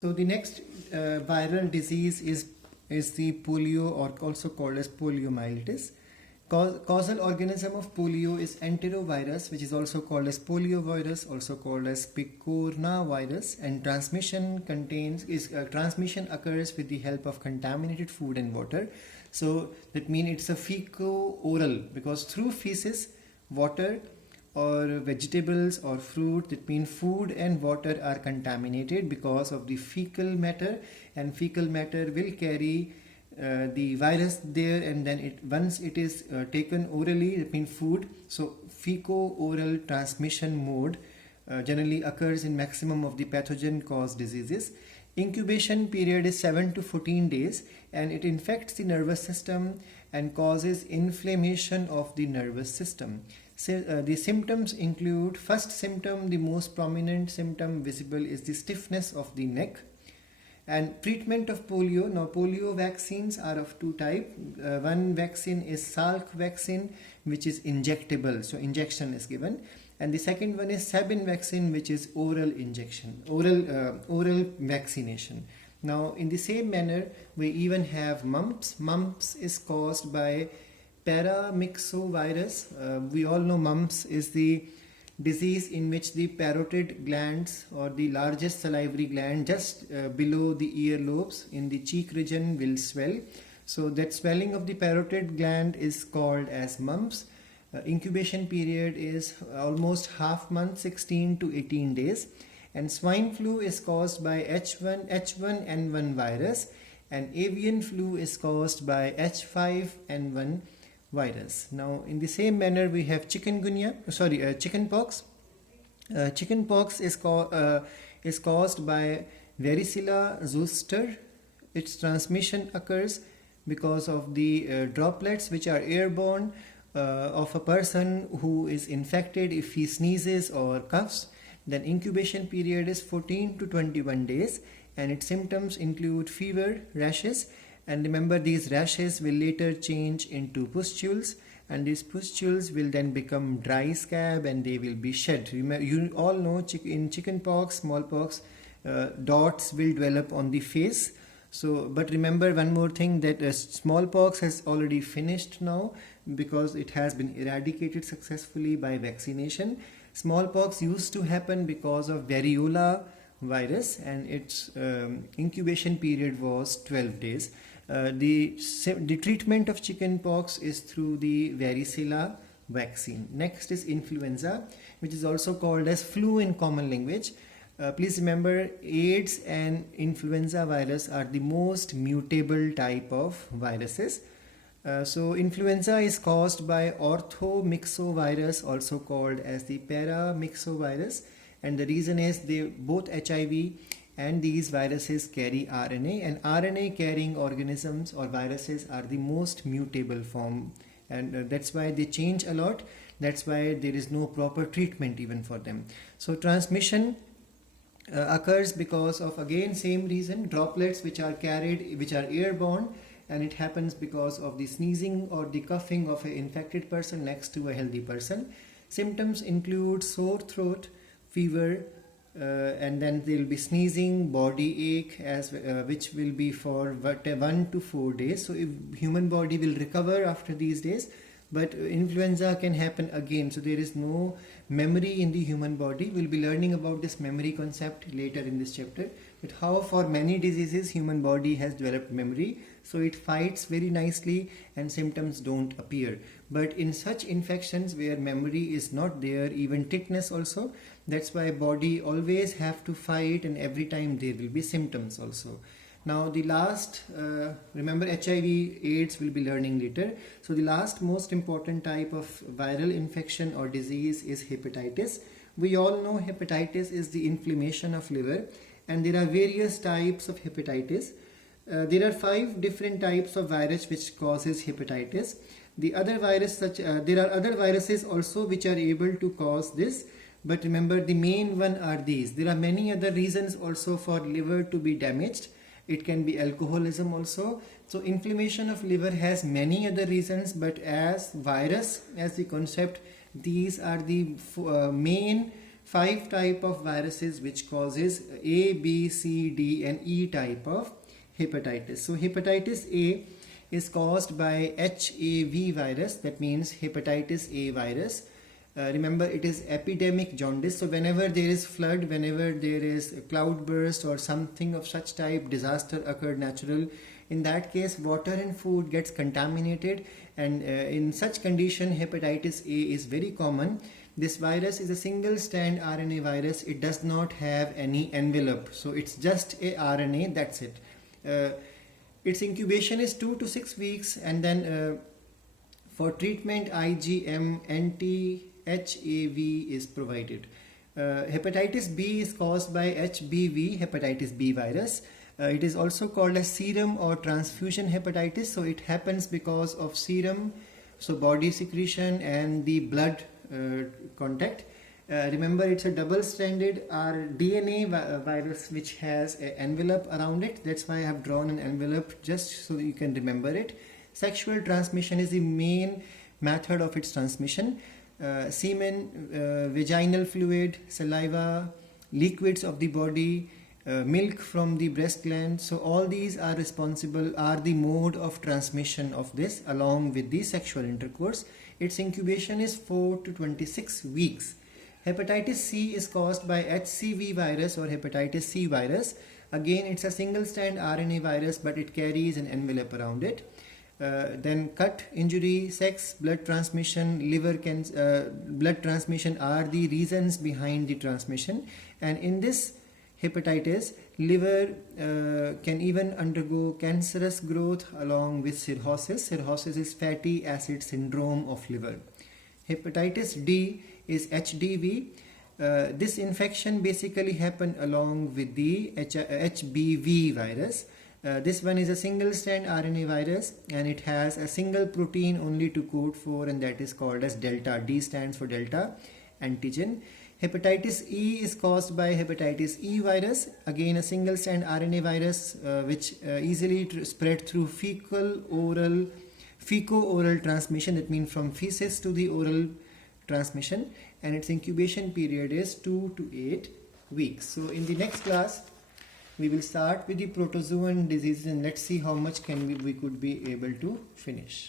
So the next viral disease is the polio, or also called as poliomyelitis. Causal organism of polio is enterovirus, which is also called as poliovirus, also called as picornavirus, and transmission occurs with the help of contaminated food and water. So that means it's a fecal-oral, because through feces, water, or vegetables or fruit, that means food and water are contaminated because of the fecal matter, and fecal matter will carry the virus there, and then once it is taken orally, that means food. So fecal-oral transmission mode generally occurs in maximum of the pathogen caused diseases. Incubation period is 7 to 14 days, and it infects the nervous system and causes inflammation of the nervous system. So, the symptoms include, first symptom, the most prominent symptom visible is the stiffness of the neck. And treatment of polio. Now polio vaccines are of two types. One vaccine is Salk vaccine, which is injectable, so injection is given. And the second one is Sabin vaccine, which is oral injection, oral vaccination. Now in the same manner, we even have mumps. Mumps is caused by paramyxovirus. We all know mumps is the disease in which the parotid glands, or the largest salivary gland just below the earlobes in the cheek region, will swell. So that swelling of the parotid gland is called as mumps. Incubation period is almost half month, 16 to 18 days. And swine flu is caused by H1N1 virus, and avian flu is caused by H5N1 virus. Now in the same manner we have chickenpox. Chickenpox is caused by varicella zoster. Its transmission occurs because of the droplets which are airborne of a person who is infected if he sneezes or coughs. Then incubation period is 14 to 21 days, and its symptoms include fever, rashes, and remember these rashes will later change into pustules, and these pustules will then become dry scab and they will be shed. You all know in chickenpox, smallpox, dots will develop on the face. So, but remember one more thing, that smallpox has already finished now because it has been eradicated successfully by vaccination. Smallpox used to happen because of variola virus, and its incubation period was 12 days. The treatment of chickenpox is through the varicella vaccine. Next is influenza, which is also called as flu in common language. Please remember, AIDS and influenza virus are the most mutable type of viruses. So influenza is caused by orthomyxovirus, also called as the paramyxovirus, and the reason is both HIV and these viruses carry RNA, and RNA carrying organisms or viruses are the most mutable form, and that's why they change a lot. That's why there is no proper treatment even for them. So transmission occurs because of, again, same reason, droplets which are airborne, and it happens because of the sneezing or the coughing of an infected person next to a healthy person. Symptoms include sore throat, fever, and then there will be sneezing, body ache, which will be for 1 to 4 days. So if human body will recover after these days, but influenza can happen again. So there is no memory in the human body. We'll be learning about this memory concept later in this chapter, but how for many diseases human body has developed memory, so it fights very nicely and symptoms don't appear. But in such infections where memory is not there, even tetanus also, that's why body always have to fight, and every time there will be symptoms also. Now the last, remember HIV, AIDS will be learning later. So the last most important type of viral infection or disease is hepatitis. We all know hepatitis is the inflammation of liver, and there are various types of hepatitis. There are 5 different types of virus which causes hepatitis. There are other viruses also which are able to cause this, but remember the main one are these. There are many other reasons also for liver to be damaged. It can be alcoholism also. So inflammation of liver has many other reasons, but as virus, as the concept, these are the main 5 type of viruses which causes A, B, C, D and E type of hepatitis. So hepatitis A is caused by HAV virus, that means hepatitis A virus. Remember, it is epidemic jaundice. So whenever there is flood, whenever there is a cloudburst or something of such type, disaster occurred natural, in that case water and food gets contaminated, and in such condition hepatitis A is very common. This virus is a single strand RNA virus. It does not have any envelope, so it's just a RNA, that's it. Its incubation is 2 to 6 weeks, and then for treatment IgM anti-HAV is provided. Hepatitis B is caused by HBV, hepatitis B virus. It is also called as serum or transfusion hepatitis. So it happens because of serum, so body secretion and the blood contact. Remember, it's a double-stranded DNA virus which has an envelope around it. That's why I have drawn an envelope, just so you can remember it. Sexual transmission is the main method of its transmission. Semen, vaginal fluid, saliva, liquids of the body, milk from the breast gland. So all these are the mode of transmission of this, along with the sexual intercourse. Its incubation is 4 to 26 weeks. Hepatitis C is caused by HCV virus or hepatitis C virus. Again, it's a single strand RNA virus, but it carries an envelope around it. Then cut, injury, sex, blood transmission, liver cancer, blood transmission are the reasons behind the transmission. And in this hepatitis, liver can even undergo cancerous growth along with cirrhosis. Cirrhosis is fatty acid syndrome of liver. Hepatitis D is HDV. This infection basically happened along with the HBV virus. This one is a single strand RNA virus, and it has a single protein only to code for, and that is called as delta. D stands for delta antigen. Hepatitis E is caused by hepatitis E virus, again a single strand RNA virus which easily spread through feco-oral transmission, that means from feces to the oral transmission, and its incubation period is 2 to 8 weeks. So in the next class we will start with the protozoan diseases, and let's see how much we could be able to finish.